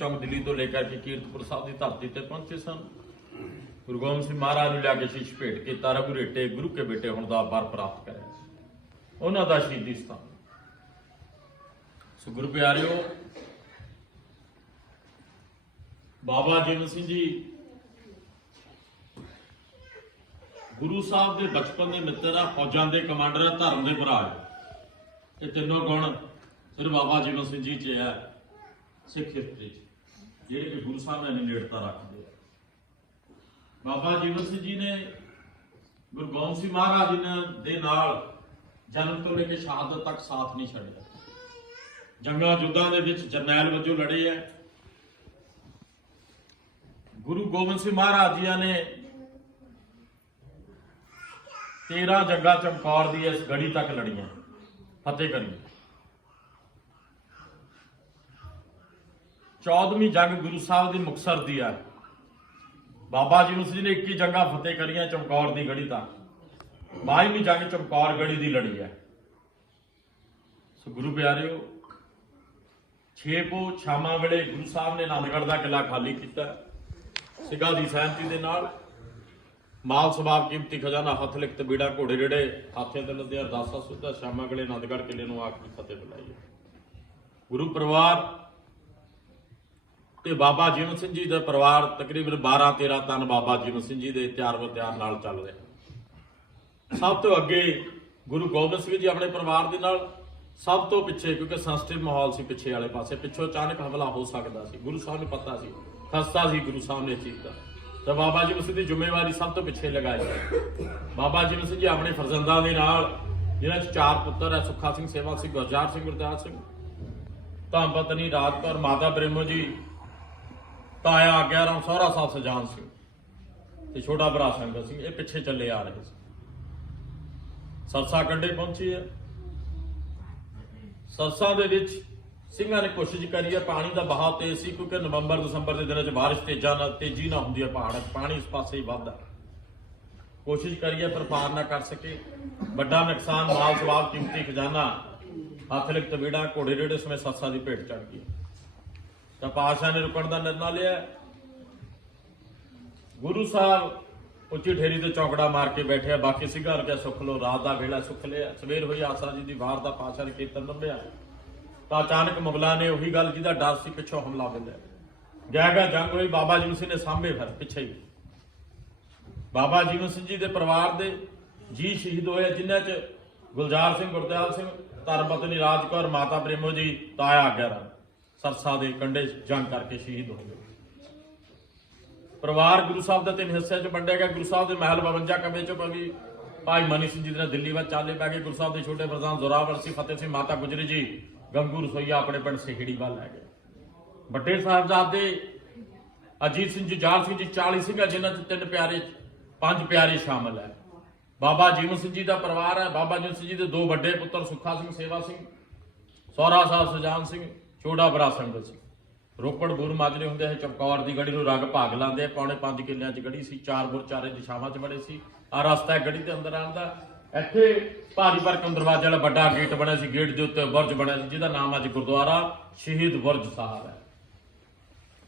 ਚੌਂਕ ਦਿੱਲੀ ਤੋਂ ਲੈ ਕੇ ਕੀਰਤਪੁਰ ਸਾਹਿਬ ਦੀ ਧਰਤੀ ਤੇ ਪਹੁੰਚੇ ਸਨ। ਗੁਰੂ ਗੋਬਿੰਦ ਸਿੰਘ ਮਹਾਰਾਜ ਨੂੰ ਲਿਆ ਕੇ ਸ਼ੀਸ਼ ਭੇਟ ਕੀਤਾ ਰਘੂ ਰੇਟੇ ਗੁਰੂ ਕੇ ਬੇਟੇ ਹੁਣ ਦਾ ਵਰ ਪ੍ਰਾਪਤ ਕਰਿਆ ਉਹਨਾਂ ਦਾ ਸ਼ਹੀਦੀ ਸਥਾਨ। ਸੋ ਗੁਰੂ ਪਿਆਰਿਓ, ਬਾਬਾ ਜੀਵਨ ਸਿੰਘ ਜੀ, ਗੁਰੂ ਸਾਹਿਬ ਦੇ ਬਚਪਨ ਦੇ ਮਿੱਤਰ ਆ, ਫੌਜਾਂ ਦੇ ਕਮਾਂਡਰ ਆ, ਧਰਮ ਦੇ ਭਰਾ ਇਹ ਤਿੰਨੋਂ ਗੁਣ ਸਿਰ ਬਾਬਾ ਜੀਵਨ ਸਿੰਘ ਜੀ ਚ ਹੈ, ਸਿੱਖ ਹਿਸਟਰੀ ਚ। ਜਿਹੜੇ ਕਿ ਗੁਰੂ ਸਾਹਿਬ ਨਾਲ ਇੰਨੀ ਨੇੜਤਾ ਰੱਖਦੇ ਆ। ਬਾਬਾ ਜੀਵਨ ਸਿੰਘ ਜੀ ਨੇ ਗੁਰੂ ਗੋਬਿੰਦ ਸਿੰਘ ਮਹਾਰਾਜ ਜੀ ਨੇ- ਦੇ ਨਾਲ ਜਨਮ ਤੋਂ ਲੈ ਕੇ ਸ਼ਹਾਦਤ ਤੱਕ ਸਾਥ ਨਹੀਂ ਛੱਡਿਆ। ਜੰਗਾਂ ਯੁੱਧਾਂ ਦੇ ਵਿੱਚ ਜਰਨੈਲ ਵਜੋਂ ਲੜੇ ਆ। ਗੁਰੂ ਗੋਬਿੰਦ ਸਿੰਘ ਮਹਾਰਾਜ ਜੀ ਨੇ 13 ਜੰਗਾਂ ਚਮਕੌਰ ਦੀ ਇਸ ਗੜੀ ਤੱਕ ਲੜੀਆਂ ਫਤਿਹ ਕਰੀ 14ਵੀਂ ਜੰਗ ਗੁਰੂ ਸਾਹਿਬ ਦੀ ਮੁਕਤਸਰ ਦੀ ਆ ਬਾਬਾ ਜੀ ਉਸ ਜੀ ਨੇ 21 ਜੰਗਾਂ ਫਤਿਹ ਕਰੀਆਂ, ਚਮਕੌਰ ਦੀ ਗੜੀ ਤਾਂ। 22ਵੀਂ ਜੰਗ ਚਮਕੌਰ ਗੜੀ ਦੀ ਲੜੀ ਹੈ। ਸੋ ਗੁਰੂ ਪਿਆਰਿਓ, ਛੇ ਪੋ ਸ਼ਾਮਾਂ ਵੇਲੇ ਗੁਰੂ ਸਾਹਿਬ ਨੇ ਆਨੰਦਗੜ੍ਹ ਦਾ ਕਿਲਾ ਖਾਲੀ ਕੀਤਾ। ਸਿਗਾ ਦੀ ਸਹਿਮਤੀ ਦੇ ਨਾਲ ਮਾਲ ਸਬਾਬ ਕੀਮਤੀ ਖਜ਼ਾਨਾ ਹੱਥ ਲਿਖਤ ਬੀੜਾ ਘੋੜੇ ਜਿਹੜੇ ਹਾਥੀਆਂ ਤੇ ਲੱਦੇ ਅਰਦਾਸਾ ਸੁਧਾ, ਸ਼ਾਮਾਂ ਵੇਲੇ ਆਨੰਦਗੜ੍ਹ ਕਿਲੇ ਨੂੰ ਆਖਰੀ ਫਤਿਹ ਬੁਲਾਈ ਹੈ। ਗੁਰੂ ਪਰਿਵਾਰ ਤੇ ਬਾਬਾ ਜੀਵਨ ਸਿੰਘ ਜੀ ਦਾ ਪਰਿਵਾਰ ਤਕਰੀਬਨ 12 13 ਤਨ ਬਾਬਾ ਜੀਵਨ ਸਿੰਘ ਜੀ ਦੇ ਤਿਆਰ ਵਤਿਆਰ ਨਾਲ ਚੱਲ ਰਿਹਾ। ਸਭ ਤੋਂ ਅੱਗੇ ਗੁਰੂ ਗੋਬਿੰਦ ਸਿੰਘ ਜੀ ਆਪਣੇ ਪਰਿਵਾਰ ਦੇ ਨਾਲ, ਸਭ ਤੋਂ ਪਿੱਛੇ, ਕਿਉਂਕਿ ਸੰਸਟਿਵ ਮਾਹੌਲ ਸੀ ਪਿੱਛੇ ਵਾਲੇ ਪਾਸੇ, ਪਿੱਛੋਂ ਅਚਾਨਕ ਹਮਲਾ ਹੋ ਸਕਦਾ ਸੀ, ਗੁਰੂ ਸਾਹਿਬ ਨੂੰ ਪਤਾ ਸੀ, ਖਸਤਾ ਸੀ ਗੁਰੂ ਸਾਹਿਬ ਨੇ ਚੀਜ਼ ਦਾ। ਤਾਂ ਬਾਬਾ ਜੀ ਸਿੰਘ ਦੀ ਜ਼ਿੰਮੇਵਾਰੀ ਸਭ ਤੋਂ ਪਿੱਛੇ ਲਗਾਈ ਬਾਬਾ ਜੀ ਸਿੰਘ ਜੀ ਆਪਣੇ ਫਰਜ਼ੰਦਾਂ ਦੇ ਨਾਲ ਜਿਹਨਾਂ ਚ ਚਾਰ ਪੁੱਤਰ ਹੈ ਸੁੱਖਾ ਸਿੰਘ, ਸੇਵਾ ਸਿੰਘ, ਗੁਰਜਾਰ ਸਿੰਘ, ਗੁਰਦਾਸ ਸਿੰਘ ਤਾਂ ਪਤਨੀ ਰਾਜ ਕੌਰ ਮਾਤਾ ਬ੍ਰਹਮੋ ਜੀ ਤਾਇਆ ਆਗਿਆ ਰਾਮ ਸਹੁਰਾ ਸਾਹਿਬ ਸਜਾਨ ਸਿੰਘ ਤੇ ਛੋਟਾ ਭਰਾ ਸੰਗਤ ਸਿੰਘ, ਇਹ ਪਿੱਛੇ ਚੱਲੇ ਆ ਰਹੇ ਸੀ। ਸਰਸਾ ਕੰਡੇ ਪਹੁੰਚੇ ਆ। ਸਰਸਾ ਦੇ ਵਿੱਚ ਸਿੰਘਾਂ ਨੇ ਕੋਸ਼ਿਸ਼ ਕਰੀ ਹੈ ਪਾਣੀ ਦਾ ਬਹਾਅ ਤੇਜ਼ ਸੀ, ਕਿਉਂਕਿ ਨਵੰਬਰ, ਦਸੰਬਰ ਦੇ ਦਿਨਾਂ 'ਚ ਬਾਰਿਸ਼ ਤੇਜ਼ਾਂ ਨਾਲ ਤੇਜ਼ੀ ਨਾਲ ਹੁੰਦੀ ਹੈ ਪਹਾੜਾਂ 'ਚ, ਪਾਣੀ ਇਸ ਪਾਸੇ ਹੀ ਵੱਧਦਾ। ਕੋਸ਼ਿਸ਼ ਕਰੀਏ ਪਰ ਪਾਰ ਨਾ ਕਰ ਸਕੇ। ਵੱਡਾ ਨੁਕਸਾਨ ਮਾਲ ਸਵਾਬ ਕੀਮਤੀ ਖਜ਼ਾਨਾ ਹੱਥ ਲਿਖ ਤਵੇੜਾ ਘੋੜੇ ਰੇੜੇ ਸਮੇਂ ਸੱਸਾ ਦੀ ਭੇਟ ਚੜ ਗਈ। ਤਾਂ ਪਾਸ਼ਾ ਨੇ ਰੁਕਣ ਦਾ ਨਿਰਣਾ ਲਿਆ। ਗੁਰੂ ਸਾਹਿਬ ਉੱਚੀ ਠੇਰੀ ਤੇ ਚੌਕੜਾ ਮਾਰ ਕੇ ਬੈਠਿਆ। ਬਾਕੀ ਸਿੰਘਾਂ ਰੁਕਿਆ ਸੁੱਖ ਲੋ ਰਾਤ ਦਾ ਵੇਲਾ ਸੁੱਖ ਲਿਆ। ਸਵੇਰ ਹੋਈ ਆਸਰਾ ਜੀ ਦੀ ਵਾਰ ਦਾ ਪਾਸ਼ਾ ਨੇ ਕੀਰਤਨ ਲੰਬਿਆ ਤਾਂ ਅਚਾਨਕ ਮੁਗਲਾਂ ਨੇ ਉਹੀ ਗੱਲ ਜਿਹਦਾ ਡਰ ਸੀ, ਪਿੱਛੋਂ ਹਮਲਾ ਮਿਲਿਆ। ਗੈਗਾ ਜੰਗ ਹੋਈ, ਬਾਬਾ ਜੀਵਨ ਸਿੰਘ ਨੇ ਸਾਂਭੇ ਫਿਰ ਪਿੱਛੇ ਹੀ। ਬਾਬਾ ਜੀਵਨ ਸਿੰਘ ਜੀ ਦੇ ਪਰਿਵਾਰ ਦੇ ਜੀ ਸ਼ਹੀਦ ਹੋਏ ਜਿਨ੍ਹਾਂ 'ਚ ਗੁਲਜ਼ਾਰ ਸਿੰਘ, ਗੁਰਦਿਆਲ ਸਿੰਘ, ਧਰਮਪਤਨੀ ਰਾਜਕੌਰ, ਮਾਤਾ ਪ੍ਰੇਮੋ ਜੀ, ਤਾਇਆ ਆਗਿਆ ਸਰਸਾ ਦੇ ਕੰਡੇ ਜੰਗ ਕਰਕੇ ਸ਼ਹੀਦ ਹੋ ਗਏ। ਪਰਿਵਾਰ ਗੁਰੂ ਸਾਹਿਬ ਦਾ ਤਿੰਨ ਹਿੱਸਿਆਂ 'ਚ ਵੰਡਿਆ ਗਿਆ। ਗੁਰੂ ਸਾਹਿਬ ਦੇ ਮਹਿਲ 52 ਕਮੇ ਚ ਪਈ ਭਾਈ ਮਨੀ ਸਿੰਘ ਜੀ ਦੇ ਨਾਲ ਦਿੱਲੀ ਵਿੱਚ ਚਾਲੇ ਪੈ ਗਏ। ਗੁਰੂ ਸਾਹਿਬ ਦੇ ਛੋਟੇ ਪ੍ਰਧਾਨ ਜ਼ੋਰਾਵਰ ਸਿੰਘ ਫਤਿਹ ਸਿੰਘ ਮਾਤਾ ਗੁਜਰੀ ਜੀ, ਗੰਗੂ ਰਸੋਈਆ ਆਪਣੇ ਪਿੰਡ ਸਿਹੜੀ ਵੱਲ ਲੈ ਗਏ। ਵੱਡੇ ਸਾਹਿਬਜ਼ਾਦੇ ਅਜੀਤ ਸਿੰਘ ਜੁਝਾਰ ਸਿੰਘ ਜੀ 40 ਸਿੰਘ ਆ, ਜਿਨ੍ਹਾਂ 'ਚ ਤਿੰਨ ਪਿਆਰੇ, ਪੰਜ ਪਿਆਰੇ ਸ਼ਾਮਲ ਹੈ ਬਾਬਾ ਜੀਵਨ ਸਿੰਘ ਜੀ ਦਾ ਪਰਿਵਾਰ ਹੈ ਬਾਬਾ ਜੀਵਨ ਸਿੰਘ ਜੀ ਦੇ ਦੋ ਵੱਡੇ ਪੁੱਤਰ ਸੁੱਖਾ ਸਿੰਘ, ਸੇਵਾ ਸਿੰਘ ਸੋਹਰਾ ਸਾਹਿਬ ਸੁਜਾਨ ਸਿੰਘ ਛੋਟਾ ਬਰਾ ਸੰਗਤ ਸੀ। ਰੋਪੜ ਬੂਰ ਮਾਜਰੇ ਹੁੰਦੇ ਹੈ ਚਮਕੌਰ ਦੀ ਗੜੀ ਨੂੰ ਰੰਗ ਭਾਗ ਲਾਉਂਦੇ ਪੌਣੇ 5 ਕਿੱਲਿਆਂ 'ਚ ਗੜੀ ਸੀ, ਚਾਰ ਬੁਰ ਚਾਰੇ ਦਿਸ਼ਾਵਾਂ 'ਚ ਬੜੇ ਸੀ। ਆ ਰਸਤਾ ਹੈ ਗੜੀ ਦੇ ਅੰਦਰ ਆਉਣ ਦਾ। ਇੱਥੇ ਭਾਰੀ ਭਰਕਮ ਦਰਵਾਜ਼ੇ ਵਾਲਾ ਵੱਡਾ ਗੇਟ ਬਣਿਆ ਸੀ ਗੇਟ ਦੇ ਉੱਤੇ ਬੁਰਜ ਬਣਿਆ ਸੀ, ਜਿਹਦਾ ਨਾਮ ਅੱਜ ਗੁਰਦੁਆਰਾ ਸ਼ਹੀਦ ਬੁਰਜ ਸਾਹਿਬ ਹੈ।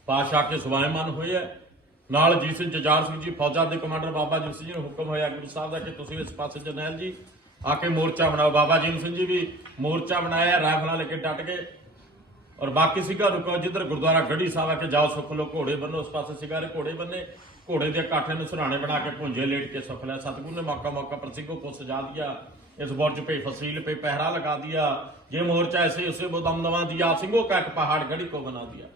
ਪਾਸ਼ਾ ਕੇ ਸਵਾਇਮਾਨ ਹੋਏ ਹੈ ਨਾਲ ਜੀ ਸਿੰਘ ਜਜਾਰ ਸਿੰਘ ਜੀ, ਫੌਜਾਂ ਦੇ ਕਮਾਂਡਰ ਬਾਬਾ ਜੀ ਸਿੰਘ ਜੀ ਨੂੰ ਹੁਕਮ ਹੋਇਆ ਗੁਰੂ ਸਾਹਿਬ ਦਾ ਕਿ ਤੁਸੀਂ ਇਸ ਪਾਸੇ ਜਰਨੈਲ ਜੀ ਆ ਕੇ ਮੋਰਚਾ ਬਣਾਓ। ਬਾਬਾ ਜੀ ਸਿੰਘ ਜੀ ਵੀ ਮੋਰਚਾ ਬਣਾਇਆ ਰਾਈਫਲਾਂ ਲੈ ਕੇ ਡਟ ਕੇ ਔਰ ਬਾਕੀ ਸਿੰਘਾਂ ਨੂੰ ਕਹੋ ਜਿੱਧਰ ਗੁਰਦੁਆਰਾ ਗੜੀ ਸਾਹਿਬ ਆ ਕੇ ਜਾਓ ਸੁੱਖ ਲੋ ਘੋੜੇ ਬੰਨੋ ਉਸ ਪਾਸੇ ਸਿਗਾਰੇ ਘੋੜੇ ਬੰਨੇ ਘੋੜੇ ਦੇ ਕਾਠੇ ਨੂੰ ਸੁਰਾਣੇ ਬਣਾ ਕੇ ਪੁੰਜੇ ਲੇਟ ਕੇ ਸੁੱਖ ਲਿਆ ਸਤਿਗੁਰੂ ਨੇ ਮੌਕਾ ਮੌਕਾ ਪਰ ਸਿੰਘੋ ਕੋ ਸਜਾ ਦਿਆ ਇਸ ਬੁਰਜ पे फसील पे पहरा लगा दिया ये मोर्चा ऐसे उसे वो दमदमा दिया सिंगों का एक पहाड़ गढ़ी को बना दिया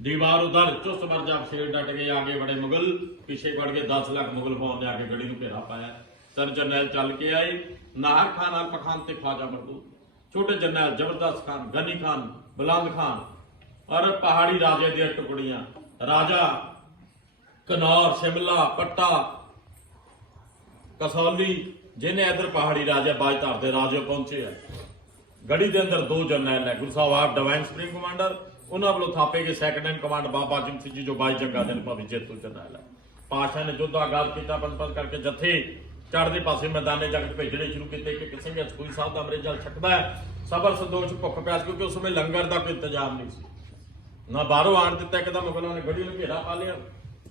दीवार उधर चुस्त मर जब शेर डट गए आगे बड़े मुगल पीछे बढ़ गए दस लाख मुगल फौज ने आके गढ़ी ਨੂੰ ਘੇਰਾ ਪਾਇਆ ਸਰ ਜਰਨੈਲ ਚੱਲ ਕੇ ਆਏ ਨਾਹਰ ਖਾਨ ਨਾਲ ਪਠਾਨ ਤੇ ਖਾਜਾ ਮਰਦੂ ਛੋਟੇ ਜਰਨੈਲ ਜ਼ਬਰਦਸਤ ਖਾਨ, ਗਨੀ ਖਾਨ, ਬੁਲੰਦ ਖਾਨ, ਔਰ ਪਹਾੜੀ ਰਾਜੇ ਦੀਆਂ ਟੁਕੜੀਆਂ। ਰਾਜਾ ਕਨੌਰ, ਸ਼ਿਮਲਾ, ਪੱਟਾ, ਕਸੌਲੀ, ਜਿਹਨੇ ਇਧਰ ਪਹਾੜੀ ਰਾਜਾ ਬਾਜ ਧਾਰ ਦੇ ਰਾਜੇ ਪਹੁੰਚੇ ਆ। ਗੜੀ ਦੇ ਅੰਦਰ ਦੋ ਜਰਨੈਲ ਨੇ, ਗੁਰੂ ਸਾਹਿਬ ਆਪ ਡਿਵਾਈਨ ਸੁਪਰੀਮ ਕਮਾਂਡਰ ਉਹਨਾਂ ਵੱਲੋਂ ਥਾਪੇ ਗਏ second in command Baba Jeevan Singh ji, ਜੋ ਬਾਈ ਜੰਗਾ ਦਿਨ ਭਵਿ ਜੇਤੂ ਜਰਨੈਲ ਹੈ ਪਾਸ਼ਾ ਨੇ ਜੁੱਧ ਆਗਾਜ਼ ਕੀਤਾ ਪੰਜ ਪੰਜ ਕਰਕੇ ਜਥੇ ਚੜ੍ਹਦੇ ਪਾਸੇ ਮੈਦਾਨੇ ਜੰਗ ਭੇਜਣੇ ਸ਼ੁਰੂ ਕੀਤੇ ਕਿ ਕਿਸੇ ਨੇ ਕੋਈ ਸਾਹਿਬ ਦਾ ਅੰਮ੍ਰਿਤ ਜਲ ਛਕਦਾ ਹੈ। ਸਬਰ ਸੰਦੋਸ਼ ਭੁੱਖ ਪਿਆਸ, ਕਿਉਂਕਿ ਉਸ ਸਮੇਂ ਲੰਗਰ ਦਾ ਕੋਈ ਇੰਤਜ਼ਾਮ ਨਹੀਂ ਸੀ। ਨਾ ਬਾਹਰੋਂ ਆਣ ਦਿੱਤਾ, ਇੱਕਦਮ ਮੁਗਲਾਂ ਨੇ ਗੜੀ ਨੂੰ ਘੇਰਾ ਪਾ ਲਿਆ।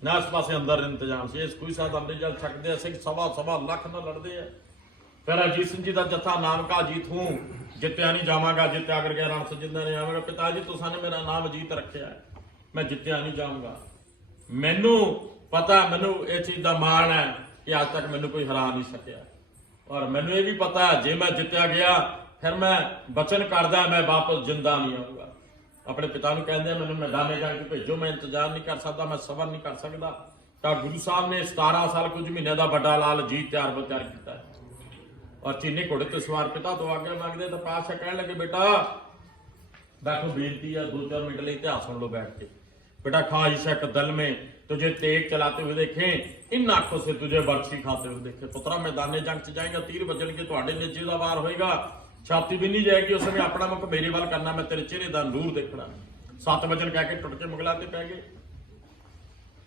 ਨਾ ਇਸ ਪਾਸੇ ਅੰਦਰ ਇੰਤਜ਼ਾਮ ਸੀ। ਇਸ ਕੋਈ ਸਾਥ ਅੰਮ੍ਰਿਤ ਜਲ ਛਕਦੇ ਆ ਸਿੰਘ ਸਵਾ ਸਵਾ ਲੱਖ ਨਾਲ ਲੜਦੇ ਆ। ਫਿਰ ਅਜੀਤ ਸਿੰਘ ਜੀ ਦਾ ਜੱਥਾ ਨਾਨਕਾ ਅਜੀਤ ਹੂੰ, ਜਿੱਤਿਆ ਨਹੀਂ ਜਾਵਾਂਗਾ, ਜਿੱਤਿਆ ਕਰ ਕਰਕੇ ਰਣ ਸਜਿੰਦਾ ਨੇ ਆਵੇਗਾ। ਪਿਤਾ ਜੀ, ਤੁਸੀਂ ਨੇ ਮੇਰਾ ਨਾਮ ਅਜੀਤ ਰੱਖਿਆ ਹੈ। ਮੈਂ ਜਿੱਤਿਆ ਨਹੀਂ ਜਾਵਾਂਗਾ। ਮੈਨੂੰ ਪਤਾ, ਮੈਨੂੰ ਇਹ ਚੀਜ਼ ਦਾ ਮਾਣ ਹੈ। ਕਿ ਅੱਜ ਤੱਕ ਮੈਨੂੰ ਕੋਈ ਹਰਾ ਨਹੀਂ ਸਕਿਆ ਔਰ ਮੈਨੂੰ ਇਹ ਵੀ ਪਤਾ ਜੇ ਮੈਂ ਜਿੱਤਿਆ ਗਿਆ, ਫਿਰ ਮੈਂ ਬਚਨ ਕਰਦਾ, ਮੈਂ ਵਾਪਸ ਜਿੰਦਾ ਨਹੀਂ ਆਉਂਗਾ ਆਪਣੇ ਪਿਤਾ ਨੂੰ ਕਹਿੰਦੇ ਮੈਨੂੰ ਮੈਂ ਮੈਦਾਨੇ ਜਾ ਕੇ ਭੇਜੋ, ਮੈਂ ਇੰਤਜ਼ਾਰ ਨਹੀਂ ਕਰ ਸਕਦਾ, ਮੈਂ ਸਬਰ ਨਹੀਂ ਕਰ ਸਕਦਾ। ਤਾਂ ਗੁਰੂ ਸਾਹਿਬ ਨੇ 17 ਸਾਲ ਕੁਝ ਮਹੀਨੇ ਦਾ ਵੱਡਾ ਲਾਲ ਜੀ ਤਿਆਰ ਬਚਾਰ ਕੀਤਾ ਔਰ ਚੀਨੀ ਘੋੜੇ ਤੇ ਸਵਾਰ ਪਿਤਾ ਤੋਂ ਆਗਿਆ ਮੰਗਦੇ ਤਾਂ ਪਾਤਸ਼ਾਹ ਕਹਿਣ ਲੱਗੇ, ਬੇਟਾ ਦੇਖੋ ਬੇਨਤੀ ਆ, ਦੋ ਚਾਰ ਮਿੰਟ ਲਈ ਇਤਿਹਾਸ ਸੁਣ ਲਓ ਬੈਠ ਕੇ। ਬੇਟਾ, ਖਾਹਿਸ਼ ਹੈ ਦਲ ਮੇ तुझे तेग चलाते हुए देखें इन आंखों से तुझे बर्छी खाते हुए देखे पुत्रा मैदाने जंग च जाएगा तीर बजन के ਤੁਹਾਡੇ ਨੀਚੇ ਦਾ ਵਾਰ ਹੋਏਗਾ ਛਾਤੀ ਵੀ ਨਹੀਂ ਜਾਏਗੀ ਉਸ ਸਮੇਂ ਆਪਣਾ ਮੁਖ ਮੇਰੇ ਵੱਲ ਕਰਨਾ ਮੈਂ ਤੇਰੇ ਚਿਹਰੇ ਦਾ ਨੂਰ ਦੇਖਣਾ ਸੱਤ ਵਜਨ ਕਹਿ ਕੇ ਟੁੱਟ ਕੇ ਮੁਗਲਾਂ ਤੇ ਪੈ ਗਏ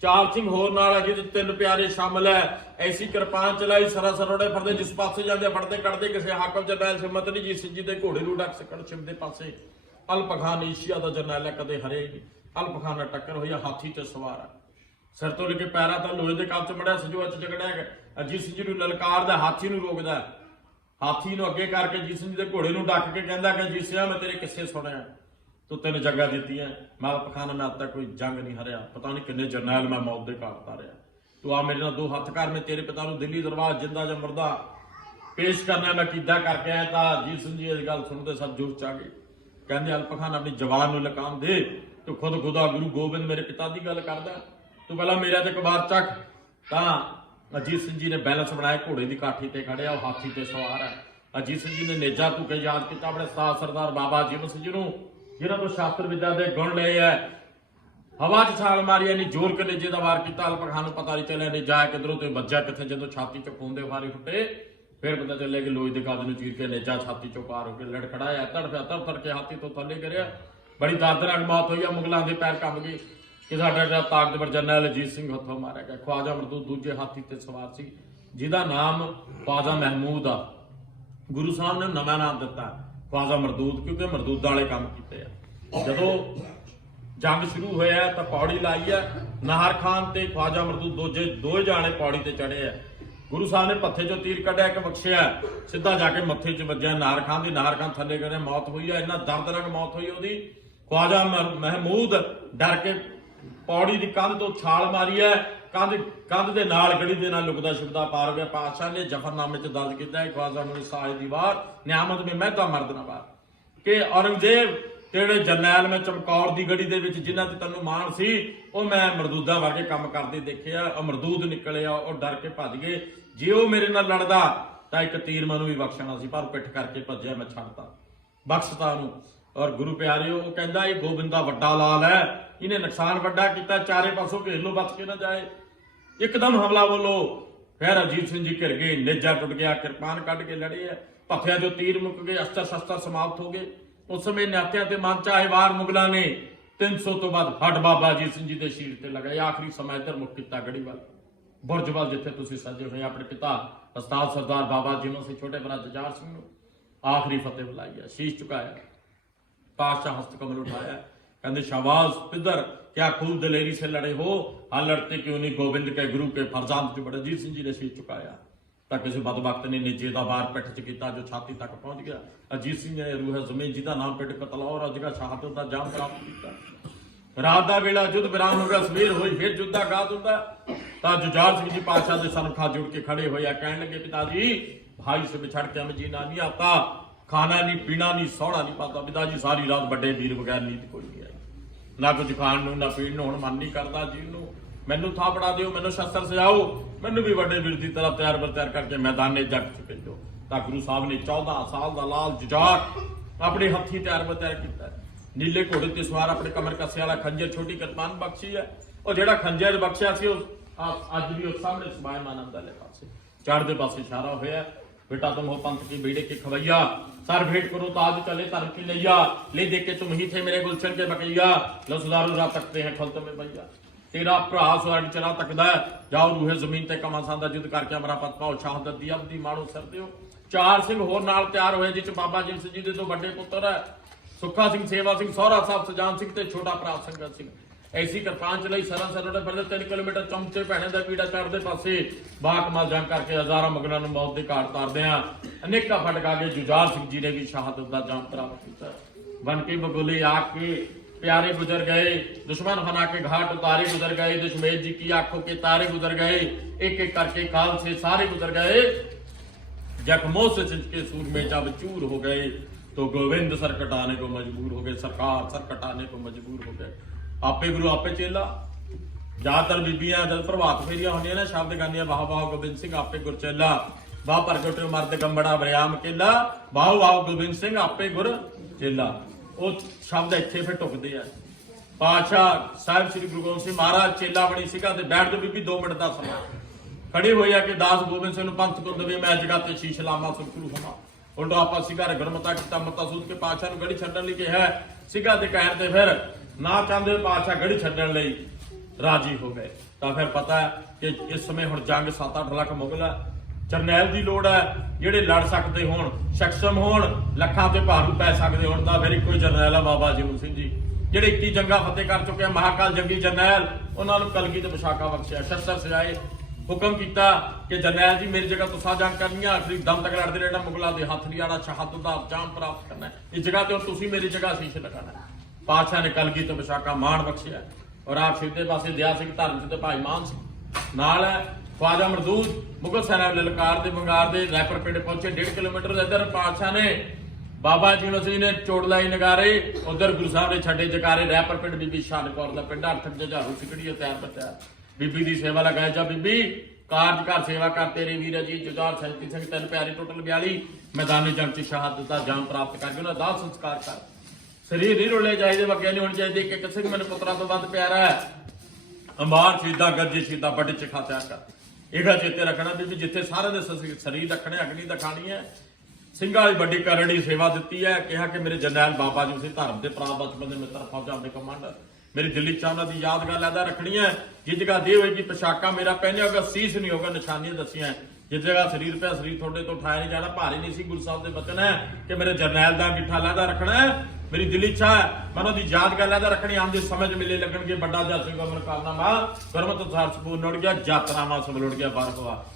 ਚਾਰ ਸਿੰਘ ਹੋਰ ਨਾਲ ਅਜੇ ਤਿੰਨ ਪਿਆਰੇ ਸ਼ਾਮਲ ਹੈ ਐਸੀ ਕਿਰਪਾਨ ਚਲਾਈ ਸਰਾਸਰ ਰੋੜੇ ਫੜਦੇ ਜਿਸ ਪਾਸੇ ਜਾਂਦੇ ਫੜਦੇ ਕੱਢਦੇ ਕਿਸੇ ਹਾਕਮ ਜਰਨੈਲ ਹਿੰਮਤ ਨਹੀਂ ਜੀ ਸਿੰਘ ਜੀ ਦੇ ਘੋੜੇ ਨੂੰ ਡੱਕ ਸਕਣ ਛਿਮ ਦੇ ਪਾਸੇ ਅਲਪ ਖਾਨ ਏਸ਼ੀਆ ਦਾ ਜਰਨੈਲ ਹੈ ਕਦੇ ਹਰੇ ਨਹੀਂ ਅਲਪ ਖਾਨ ਨਾਲ ਟੱਕਰ ਹੋਈ ਆ, ਹਾਥੀ ਤੇ ਸਵਾਰ ਹੈ ਸਿਰ ਤੋਂ ਲੈ ਕੇ ਪੈਰਾਂ ਤੱਕ ਲੋਹੇ ਦੇ ਕੰਮ ਚ ਮੜਿਆ ਸਜੋ ਅੱਜ ਝਗੜਿਆ ਹੈ ਅਜੀਤ ਸਿੰਘ ਜੀ ਨੂੰ ਲਲਕਾਰਦਾ ਹਾਥੀ ਨੂੰ ਰੋਕਦਾ ਹਾਥੀ ਨੂੰ ਅੱਗੇ ਕਰਕੇ ਅਜੀਤ ਸਿੰਘ ਜੀ ਦੇ ਘੋੜੇ ਨੂੰ ਡੱਕ ਕੇ ਕਹਿੰਦਾ ਕਿ ਅਜੀਤ ਮੈਂ ਤੇਰੇ ਕਿੱਸੇ ਸੁਣਿਆ ਤੂੰ ਤੈਨੂੰ ਜੱਗਾ ਦਿੱਤੀਆਂ, ਮੈਂ ਅਲਪ ਖਾਨ ਮੈਂ ਅੱਜ ਤੱਕ ਕੋਈ ਜੰਗ ਨਹੀਂ ਹਰਿਆ। ਪਤਾ ਨਹੀਂ ਕਿੰਨੇ ਜਰਨੈਲ ਮੈਂ ਮੌਤ ਦੇ ਘਾਟ ਉਤਾਰਿਆ ਤੂੰ ਆ ਮੇਰੇ ਨਾਲ ਦੋ ਹੱਥ ਕਰ, ਮੈਂ ਤੇਰੇ ਪਿਤਾ ਨੂੰ ਦਿੱਲੀ ਦਰਬਾਰ ਜਿੰਦਾ ਜਾਂ ਮਰਦਾ ਪੇਸ਼ ਕਰਨਾ, ਮੈਂ ਕਿੱਦਾਂ ਕਰਕੇ ਆਇਆ ਤਾਂ ਅਜੀਤ ਸਿੰਘ ਜੀ ਇਹ ਗੱਲ ਸੁਣਦੇ ਸਭ ਜੋਸ਼ ਚ ਆ ਗਏ। ਕਹਿੰਦੇ, ਅਲਪ ਖਾਨ ਆਪਣੀ ਜਵਾਨ ਨੂੰ ਲਕਾਮ ਦੇ, ਤੂੰ ਖੁਦ ਖੁਦਾ ਗੁਰੂ ਗੋਬਿੰਦ ਮੇਰੇ ਪਿਤਾ ਦੀ ਗੱਲ ਕਰਦਾ। ਤੂੰ ਪਹਿਲਾਂ ਮੇਰਾ ਤੇ ਕਬਾਰ ਚੱਕ। ਤਾਂ ਅਜੀਤ ਸਿੰਘ ਜੀ ਨੇ ਬੈਲੈਂਸ ਬਣਾਇਆ ਘੋੜੇ ਦੀ ਕਾਠੀ ਤੇ ਖੜਿਆ ਉਹ ਹਾਥੀ ਤੇ ਸਵਾਰ ਹੈ। ਅਜੀਤ ਸਿੰਘ ਜੀ ਨੇ ਨੇਜਾ ਤੂੰ ਕੇ ਯਾਦ ਕੀਤਾ ਆਪਣੇ ਸਾਹ ਸਰਦਾਰ ਬਾਬਾ ਜੀਵਨ ਸਿੰਘ ਜੀ ਨੂੰ ਜਿਹਨਾਂ ਤੋਂ ਸ਼ਾਸਤਰ ਵਿਦਿਆ ਦੇ ਗੁਣ ਲਏ ਹੈ ਹਵਾ 'ਚ ਛਾਲ ਮਾਰੀ ਨਹੀਂ ਜ਼ੋਰ ਕੇ ਨੇਜੇ ਦਾ ਵਾਰ ਕੀਤਾ ਅਲਪਖਾਨ ਨੂੰ ਪਤਾ ਨਹੀਂ ਚੱਲਿਆ ਨੇ ਜਾ ਕਿਧਰੋਂ ਤੇ ਵੱਜਾ ਕਿੱਥੇ, ਜਦੋਂ ਛਾਤੀ 'ਚ ਖੂਨ ਦੇ ਵਾਰੀ ਫੁੱਟੇ, ਫਿਰ ਪਤਾ ਚੱਲਿਆ ਕਿ ਲੋਹੇ ਦੇ ਕੱਦ ਨੂੰ ਚੀਰ ਕੇ ਨੇਜਾ ਛਾਤੀ 'ਚੋਂ ਪਾਰ ਹੋ ਕੇ ਲੜਖੜਾਇਆ, ਤੜਫਿਆ ਤੜਫੜ ਕੇ ਹਾਥੀ ਤੋਂ ਥੱਲੇ ਕਰਿਆ ਬੜੀ ਦਰਦਨਾਕ ਮੌਤ ਹੋਈ ਆ, ਮੁਗਲਾਂ ਦੇ ਪੈਰ ਕੰਬ ਗਏ। ਕਿ ਸਾਡਾ ਜਿਹੜਾ ਤਾਕਤਵਰ ਜਨਰਲ ਅਜੀਤ ਸਿੰਘ ਹੱਥੋਂ ਮਾਰਿਆ ਗਿਆ। ਖਵਾਜਾ ਮਰਦੂਦ ਦੂਜੇ ਹਾਥੀ ਤੇ ਸਵਾਰ ਸੀ, ਜਿਹਦਾ ਨਾਮ ਖਵਾਜਾ ਮਹਿਮੂਦ ਆ। ਗੁਰੂ ਸਾਹਿਬ ਨੇ ਨਵਾਂ ਨਾਮ ਦਿੱਤਾ ਖਵਾਜਾ ਮਰਦੂਦ ਕਿਉਂਕਿ ਮਰਦੂਦਾਂ ਵਾਲੇ ਕੰਮ ਕੀਤੇ ਆ। ਜਦੋਂ ਜੰਗ ਸ਼ੁਰੂ ਹੋਇਆ ਤਾਂ ਪੌੜੀ ਲਾਈ ਆ। ਨਾਹਰ ਖਾਨ ਤੇ ਖਵਾਜਾ ਮਰਦੂਦ ਦੋਜੇ, ਦੋਏ ਜਾਣੇ ਪੌੜੀ ਤੇ ਚੜੇ ਆ। ਗੁਰੂ ਸਾਹਿਬ ਨੇ ਪੱਥੇ ਚੋਂ ਤੀਰ ਕੱਢਿਆ, ਇੱਕ ਬਖਸ਼ਿਆ। ਸਿੱਧਾ ਜਾ ਕੇ ਮੱਥੇ 'ਚ ਵੱਜਿਆ ਨਾਹਰ ਖਾਨ ਦੀ। ਨਾਹਰ ਖਾਨ ਥੱਲੇ ਗਏ ਮੌਤ ਹੋਈ ਆ। ਇੰਨਾ ਦਰਦਨਾਕ ਮੌਤ ਹੋਈ ਉਹਦੀ। ਖਵਾਜਾ ਮਹ- ਮਹਿਮੂਦ ਡਰ ਕੇ ਪੌੜੀ ਦੀ ਕੰਧ ਤੋਂ ਛਾਲ ਮਾਰੀ ਹੈ। ਕੰਧ ਕੰਧ ਦੇ ਨਾਲ ਗੜੀ ਦੇ ਨਾਲ ਲੁਕਦਾ ਛਿਪਦਾ ਪਾਰ ਗਿਆ। ਪਾਤਸ਼ਾਹ ਨੇ ਜਫਰਨਾਮੇ 'ਚ ਦਰਜ ਕੀਤਾ ਹੈ, ਖਵਾਜਾ ਨੂੰ ਸਾਜ ਦੀ ਨਿਆਮਤ ਮੇ ਮਹਿਤਾ ਮਰਦਨਾ ਕਿ ਔਰੰਗਜ਼ੇਬ ਕਿਹੜੇ ਜਰਨੈਲ ਮੈਂ ਚਮਕੌਰ ਦੀ ਗੜੀ ਦੇ ਵਿੱਚ ਜਿਨ੍ਹਾਂ ਤੇ ਤੈਨੂੰ ਮਾਣ ਸੀ, ਉਹ ਮੈਂ ਮਰਦੂਦਾ ਵਰਗੇ ਕੰਮ ਕਰਦੇ ਦੇਖਿਆ। ਉਹ ਮਰਦੂਦ ਨਿਕਲਿਆ, ਉਹ ਡਰ ਕੇ ਭੱਜ ਗਏ। ਜੇ ਉਹ ਮੇਰੇ ਨਾਲ ਲੜਦਾ, ਤਾਂ ਇੱਕ ਤੀਰ ਮੈਨੂੰ ਵੀ ਬਖਸ਼ਣਾ ਸੀ, ਪਰ ਪਿੱਠ ਕਰਕੇ ਭੱਜਿਆ, ਮੈਂ ਛੱਡਤਾ। ਬਖਸ਼ਤਾ ਉਹਨੂੰ। ਔਰ ਗੁਰੂ ਪਿਆਰਿਓ, ਉਹ ਕਹਿੰਦਾ, ਇਹ ਗੋਬਿੰਦ ਦਾ ਵੱਡਾ ਲਾਲ ਹੈ। ਇਹਨੇ ਨੁਕਸਾਨ ਵੱਡਾ ਕੀਤਾ, ਚਾਰੇ ਪਾਸੋਂ ਘੇਰ ਲੋ ਬਚ ਕੇ ਨਾ ਜਾਏ। ਇੱਕਦਮ ਹਮਲਾ ਬੋਲੋ। ਫਿਰ ਅਜੀਤ ਸਿੰਘ ਜੀ ਘਿਰ ਗਏ, ਨੇਜਾ ਟੁੱਟ ਗਿਆ, ਕਿਰਪਾਨ ਕੱਢ ਕੇ ਲੜੇ ਆ। ਪੱਥਿਆਂ ਚੋਂ ਤੀਰ ਮੁੱਕ ਗਏ ਅਸਤਰ ਸ਼ਸਤਰ ਸਮਾਪਤ ਹੋ ਗਏ। ਉਸ ਸਮੇਂ ਨਿਆਤਿਆਂ ਤੇ ਮਨ ਚਾਹੇ ਵਾਰ ਮੁਗਲਾਂ ਨੇ 300 ਤੋਂ ਬਾਅਦ ਹੱਡ ਬਾਬਾ ਅਜੀਤ ਸਿੰਘ ਜੀ ਦੇ ਸ਼ੀਰ ਤੇ ਲਗਾਏ। ਆਖਰੀ ਸਮਾਂ ਇੱਧਰ ਮੁੱਕ ਕੀਤਾ ਗੜੀ ਵੱਲ ਬੁਰਜਵਾਲ ਜਿੱਥੇ ਤੁਸੀਂ ਸੱਜੇ ਹੋਏ, ਆਪਣੇ ਪਿਤਾ ਉਸਤਾਦ ਸਰਦਾਰ ਬਾਬਾ ਜੀ ਨੂੰ ਸਿੰਘ ਛੋਟੇ ਭਰਾ ਜਜਾਰ ਸਿੰਘ ਨੂੰ ਆਖਰੀ ਫਤਿਹ ਬੁਲਾਈ ਹੈ ਸ਼ੀਸ਼ ਝੁਕਾਇਆ। पातशाह हस्त कमल उठाया कहते शाबाश पिदर क्या खूब दलेरी से लड़े हो हाँ लड़ते क्यों नहीं गोविंद के गुरु के फरजान जो बड़े जीत सिंह जी ने शीश चुकाया ਤਾਂ ਕਿਸੇ ਬਦਬਖਤ ਨੇ ਨਿਜੇ ਦਾ ਵਾਰ ਪਿੱਠ ਚ ਕੀਤਾ ਜੋ ਛਾਤੀ ਤੱਕ ਪਹੁੰਚ ਗਿਆ ਅਜੀਤ ਸਿੰਘ ਨੇ ਰੂਹ ਜ਼ਮੀਨ ਜਿਹਦਾ ਨਾਮ ਪਿੱਟ ਕਤਲੌਰ ਅਜਗਾ ਸ਼ਹਾਦਤ ਦਾ ਜਾਮ ਪ੍ਰਾਪਤ ਕੀਤਾ ਰਾਤ ਦਾ ਵੇਲਾ ਜੁੱਧ ਵਿਰਾਮ ਹੋ ਗਿਆ ਸਵੇਰ ਹੋਈ ਫਿਰ ਜੁੱਧ ਦਾ ਗਾਤ ਹੁੰਦਾ ਤਾਂ ਜੁਝਾਰ ਸਿੰਘ ਜੀ ਪਾਤਸ਼ਾਹ ਦੇ ਸਨਮਖਾ ਜੁੜ ਕੇ ਖੜੇ ਹੋਏ ਆ ਕਹਿਣ ਲੱਗੇ ਪਿਤਾ ਜੀ ਭਾਈ ਸੇ ਵਿਛੜ ਕੇ ਹਮ ਜੀਣਾ ਨਹੀਂ ਆਤਾ ਖਾਣਾ ਨਹੀਂ, ਪੀਣਾ ਨਹੀਂ, ਸੌਣਾ ਨਹੀਂ ਪਾਤਾ ਪਿਤਾ ਜੀ, ਸਾਰੀ ਰਾਤ ਵੱਡੇ ਵੀਰ ਬਗੈਰ ਨੀਂਦ ਕੋਈ ਨਹੀਂ ਆਈ। ਨਾ ਕੁਝ ਖਾਣ ਨੂੰ, ਨਾ ਪੀਣ ਨੂੰ, ਹੁਣ ਮਨ ਨਹੀਂ ਕਰਦਾ ਜੀ ਨੂੰ। ਮੈਨੂੰ ਥਾਪੜਾ ਦਿਓ, ਮੈਨੂੰ ਸ਼ਸਤਰ ਸਜਾਓ। ਮੈਨੂੰ ਵੀ ਵੱਡੇ ਵੀਰ ਦੀ ਤਰ੍ਹਾਂ ਤਿਆਰ ਬਰ ਤਿਆਰ ਕਰਕੇ ਮੈਦਾਨੇ ਜੱਗ ਚ ਭੇਜੋ। ਤਾਂ ਗੁਰੂ ਸਾਹਿਬ ਨੇ 14 ਸਾਲ ਦਾ ਲਾਲ ਜੁਝਾਰ ਆਪਣੇ ਹੱਥੀ ਤਿਆਰ ਬਰ ਤਿਆਰ ਕੀਤਾ ਨੀਲੇ ਘੋੜੇ ਤੇ ਸਵਾਰ ਆਪਣੇ ਕਮਰ ਕੱਸੇ ਵਾਲਾ ਖੰਜਰ ਛੋਟੀ ਕਿਰਪਾਨ ਬਖਸ਼ੀ ਹੈ। ਉਹ ਜਿਹੜਾ ਖੰਜਰ ਬਖਸ਼ਿਆ ਸੀ, ਉਹ ਅੱਜ ਵੀ ਉਹ ਸਾਹਮਣੇ ਸਮਾਇਮਾਨ ਅੰਦਰ ਪਾਸੇ, ਚੜ੍ਹਦੇ ਪਾਸੇ ਇਸ਼ਾਰਾ ਹੋਇਆ बेटा तुम हो पंथ के बेड़े के खवैया सर भेंट करो तो आज चले तर की लैया ले देख के तुम ही थे मेरे गुलशन के बकैया लो सुधारू रा सकते हैं खल तुम्हें भैया तेरा भरा स्वर्ण चला तकदा है, जाओ रूहे ਜ਼ਮੀਨ ਤੇ ਕਮਾਸਾਂ ਦਾ ਜਿੱਦ ਕਰਕੇ ਅਮਰਾ ਪਤ ਪਾਓ ਸ਼ਹਾਦਤ ਦੀ ਅਬਦੀ ਮਾਣੋ ਸਰਦਿਓ ਚਾਰ ਸਿੰਘ ਹੋਰ ਨਾਲ ਤਿਆਰ ਹੋਏ ਜਿਸ ਚ ਬਾਬਾ ਜਿਸ ਜੀ ਦੇ ਦੋ ਵੱਡੇ ਪੁੱਤਰ ਹੈ ਸੁੱਖਾ ਸਿੰਘ ਸੇਵਾ ਸਿੰਘ ਸੋਹਰਾ ਸਾਹਿਬ ਸੁਜਾਨ ਸਿੰਘ ਤੇ ਛੋਟਾ ਭਰਾ ਸੰਗਤ ਸਿੰਘ ਐਸੀ ਕਿਰਪਾਨ ਚ ਲਈ ਸਰਾਂ ਸਰਾਂ ਦੇ ਪਹਿਲੇ 3 ਕਿਲੋਮੀਟਰ ਚਮਚੇ ਭੈਣੇ ਦਾ ਪੀੜਾ ਚੜਦੇ ਪਾਸੇ ਬਾਕਮਾਲ ਜੰਗ ਕਰਕੇ ਹਜ਼ਾਰਾਂ ਮੁਗਲਾਂ ਨੂੰ ਮੌਤ ਦੇ ਘਾਟ ਤਾਰਦੇ ਆ ਅਨੇਕਾਂ ਫਟਕਾ ਕੇ ਜੁਝਾਰ ਸਿੰਘ ਜੀ ਨੇ ਵੀ ਸ਼ਹਾਦਤ ਦਾ ਜਾਮ ਪ੍ਰਾਪਤ ਕੀਤਾ बन के बगोले आग के प्यारे गुजर गए दुश्मन बना के घाट उतारे गुजर गए दुश्मेद जी की आंखों के तारे गुजर गए एक एक करके काल से सारे गुजर गए जख्मों से सिंच के सूर में जब चूर हो गए तो गोविंद सर कटाने को मजबूर हो गए सरकार सर कटाने को मजबूर हो गए ਆਪੇ ਗੁਰੂ ਆਪੇ ਚੇਲਾ। ਜ਼ਿਆਦਾਤਰ ਬੀਬੀਆਂ ਜਦ ਪ੍ਰਭਾਤ ਫੇਰੀਆਂ ਹੁੰਦੀਆਂ ਨੇ, ਸ਼ਬਦ ਗਾਉਂਦੀਆਂ, ਵਾਹ ਵਾਹ ਗੋਬਿੰਦ ਸਿੰਘ ਆਪੇ ਗੁਰ ਚੇਲਾ। ਵਾਹ ਪ੍ਰਗਟਿਓ ਮਰਦ ਗੰਬੜਾ ਬਰਿਆਮ ਕੇਲਾ। ਵਾਹ ਵਾਹ ਗੋਬਿੰਦ ਸਿੰਘ ਆਪੇ ਗੁਰ ਚੇਲਾ। ਉਹ ਸ਼ਬਦ ਇੱਥੇ ਫਿਰ ਟੁਕਦੇ ਆ। ਪਾਤਸ਼ਾਹ ਸਾਹਿਬ ਸ੍ਰੀ ਗੁਰੂ ਗੋਬਿੰਦ ਸਿੰਘ ਮਹਾਰਾਜ ਚੇਲਾ ਬਣੀ ਸੀਗਾ ਤੇ ਬੈਠ ਕੇ ਬੀਬੀ 2 ਮਿੰਟ ਦਾ ਸਮਾਂ। ਖੜੇ ਹੋਏ ਆ ਕਿ ਦਾਸ ਗੋਬਿੰਦ ਸਿੰਘ ਨੂੰ ਪੰਥ ਕੋ ਦਵੇ, ਮੈਂ ਜਗਾ ਤੇ ਸ਼ੀਸ਼ ਲਾਮਾ ਸੁਖਰੂ ਹਮਾ ਉਲਟਾ ਆਪਾ ਸਿਗਾ ਰਗਰਮਤਾ ਕੀਤਾ, ਮਤਾ ਸੂਤ ਕੇ ਪਾਤਸ਼ਾਹ ਨੂੰ ਗੜੀ ਛੱਡਣ ਲਈ ਕਿਹਾ ਸਿਗਾ ਤੇ ਕਹਿਣ ਤੇ ਫਿਰ ਨਾ ਚਾਹੁੰਦੇ ਹੋਏ ਪਾਤਸ਼ਾਹ ਗੜੀ ਛੱਡਣ ਲਈ ਰਾਜੀ ਹੋ ਗਏ। ਤਾਂ ਫਿਰ ਪਤਾ ਹੈ ਕਿ ਇਸ ਸਮੇਂ ਹੁਣ ਜੰਗ 7-8 ਲੱਖ ਮੁਗਲ ਹੈ। ਜਰਨੈਲ ਦੀ ਲੋੜ ਹੈ, ਜਿਹੜੇ ਲੜ ਸਕਦੇ ਹੋਣ ਸક્ષਮ ਹੋਣ, ਲੱਖਾਂ ਤੇ ਭਾਰੂ ਪੈ ਸਕਦੇ ਹੋਣ, ਤਾਂ ਫਿਰ ਇੱਕੋ ਹੀ ਜਰਨੈਲ ਹੈ ਬਾਬਾ ਜੀਵਨ ਸਿੰਘ ਜੀ। ਜਿਹੜੇ 21 ਜੰਗਾਂ ਫਤਿਹ ਕਰ ਚੁੱਕੇ ਆ, ਮਹਾਕਾਲ ਜੰਗੀ ਜਰਨੈਲ ਉਹਨਾਂ ਨੂੰ ਕਲਗੀ ਤੇ ਵਿਸ਼ਾਖਾ ਬਖਸ਼ਿਆ, ਸ਼ਸਤਰ ਸਜਾਏ, ਹੁਕਮ ਕੀਤਾ ਕਿ ਜਰਨੈਲ ਜੀ, ਮੇਰੀ ਜਗ੍ਹਾ ਤੁਸੀਂ ਜੰਗ ਕਰਨੀ ਆ ਆਖਰੀ ਦਮ ਤੱਕ ਲੜਦੇ ਰਹਿਣਾ, ਮੁਗਲਾਂ ਦੇ ਹੱਥ ਦੀ ਆੜਾ ਸ਼ਹਾਦਤ ਦਾ ਜਾਮ ਪ੍ਰਾਪਤ ਕਰਨਾ ਇਸ ਜਗ੍ਹਾ ਤੇ ਤੁਸੀਂ ਮੇਰੀ ਜਗ੍ਹਾ ਸ਼ੀਸ਼ ਲਗਾਣਾ ਹੈ। ਪਾਤਸ਼ਾਹ ਨੇ ਕਲਗੀ ਤੇ ਵਿਸ਼ਾਖਾ ਮਾਣ ਬਖਸ਼ਿਆ ਔਰ ਆਪ ਸਿੱਧੇ ਪਾਸੇ ਦਿਆ ਸਿੰਘ ਧਰਮ ਤੇ ਭਾਈ ਮਾਨ ਸਿੰਘ। ਨਾਲ ਖਵਾਜਾ ਮਰਦੂਦ, ਮੁਗਲ ਸੈਨਾ ਲਲਕਾਰ ਦੇ ਬੰਗਾਰ ਦੇ ਰੈਪਰ ਪਿੰਡ ਪਹੁੰਚੇ। 1.5 ਕਿਲੋਮੀਟਰ ਇੱਧਰ ਪਾਤਸ਼ਾਹ ਨੇ ਬਾਬਾ ਜੀ ਸਿੰਘ ਨੇ ਚੋੜ ਲਾਈ ਨਗਾਰੇ। ਉਧਰ ਗੁਰੂ ਸਾਹਿਬ ਨੇ ਛੱਡੇ ਜਕਾਰੇ। ਰੈਪਰ ਪਿੰਡ ਬੀਬੀ ਸ਼ਾਨ ਕੌਰ ਦਾ ਪਿੰਡ ਅਰਥਕ ਜਝਾਰੂ ਸਿਕੜੀ ਤਿਆਰ ਬਤਿਆ ਬੀਬੀ ਦੀ ਸੇਵਾ ਲਗਾਏ ਜਾ। ਬੀਬੀ, ਕਾਰਜਕਾਰ ਸੇਵਾ ਕਰ ਤੇਰੇ ਵੀਰ ਜੀ। ਜੁਗਾਰ ਸੰਤੀ ਸਿੰਘ ਤਿੰਨ ਪਿਆਰੇ, ਟੋਟਲ 42 ਮੈਦਾਨੀ ਜੰਗ ਚ ਸ਼ਹਾਦਤ ਦਾ ਜਾਮ ਪ੍ਰਾਪਤ ਕਰਕੇ ਉਹਨਾਂ ਦਾ ਸੰਸਕਾਰ ਕਰ ਸਰੀਰ ਨਹੀਂ ਰੋਲੇ ਚਾਹੀਦੇ ਵਗੇ ਨਹੀਂ ਹੋਣੇ ਚਾਹੀਦੇ। ਕਿ ਕਿਸੇ ਨੂੰ ਮੈਨੂੰ ਪੁੱਤਰਾਂ ਤੋਂ ਵੱਧ ਪਿਆਰਾ ਹੈ। ਅੰਬਾਰ ਸ਼ੀਦਾ ਗੱਜੇ ਸ਼ੀਦਾ ਵੱਡੇ ਚ ਖਾਤਿਆ ਕਰ। ਇਹਗਾ ਚੇਤੇ ਰੱਖਣਾ ਵੀ ਜਿੱਥੇ ਸਾਰਿਆਂ ਦੇ ਸਰੀਰ ਰੱਖਣੇ, ਅਗਨੀ ਦਾ ਖਾਣੀ ਹੈ। ਸਿੰਘਾਂ ਵਾਲੀ ਵੱਡੀ ਕਰੜੀ ਸੇਵਾ ਦਿੱਤੀ ਹੈ। ਕਿਹਾ ਕਿ ਮੇਰੇ ਜਰਨੈਲ ਬਾਬਾ ਜੀ ਸਿੰਘ ਧਰਮ ਦੇ ਪ੍ਰਾਪ ਬਚਪਨ ਦੇ ਮਿੱਤਰ ਫੌਜਾਂ ਦੇ ਕਮਾਂਡਰ। ਮੇਰੀ ਦਿੱਲੀ ਚਾਹਨਾ ਦੀ ਯਾਦਗਾਰ ਲੈਦਾ ਰੱਖਣੀ ਹੈ। ਜਿਸ ਜਗ੍ਹਾ ਦੇ ਹੋਏਗੀ, ਪੋਸ਼ਾਕਾਂ ਮੇਰਾ ਪਹਿਨੇ ਹੋਗਾ ਸੀਸ ਨਹੀਂ ਹੋਗਾ ਨਿਸ਼ਾਨੀਆਂ ਦੱਸੀਆਂ ਜਿਸ ਜਗ੍ਹਾ ਸਰੀਰ ਪਿਆ, ਸਰੀਰ ਤੁਹਾਡੇ ਤੋਂ ਉਠਾਇਆ ਨਹੀਂ ਜਾਣਾ, ਭਾਰੀ ਨਹੀਂ ਸੀ, ਗੁਰੂ ਸਾਹਿਬ ਦੇ ਬਚਨ ਹੈ ਕਿ ਮੇਰੇ ਜਰਨੈਲ ਦਾ ਮਿੱਠਾ ਲੈਦਾ ਰੱਖਣਾ ਹੈ। ਮੇਰੀ ਦਿੱਲੀ ਇੱਛਾ ਹੈ, ਮੈਂ ਉਹਨਾਂ ਦੀ ਯਾਦਗਾਰ ਲੈਦਾ ਰੱਖਣੀ ਆਉਂਦੇ ਸਮੇਂ 'ਚ ਮੇਲੇ ਲੱਗਣਗੇ, ਵੱਡਾ ਜਾਸੀ ਗਮਨ ਕਾਰਨਾਮਾ ਕਰਮਤ ਸਾਰ ਸਪੂਰ ਨੁੜ ਗਿਆ, ਯਾਤਰਾਵਾਂ ਸਭ ਲੁੜ ਗਿਆ ਬਾਰ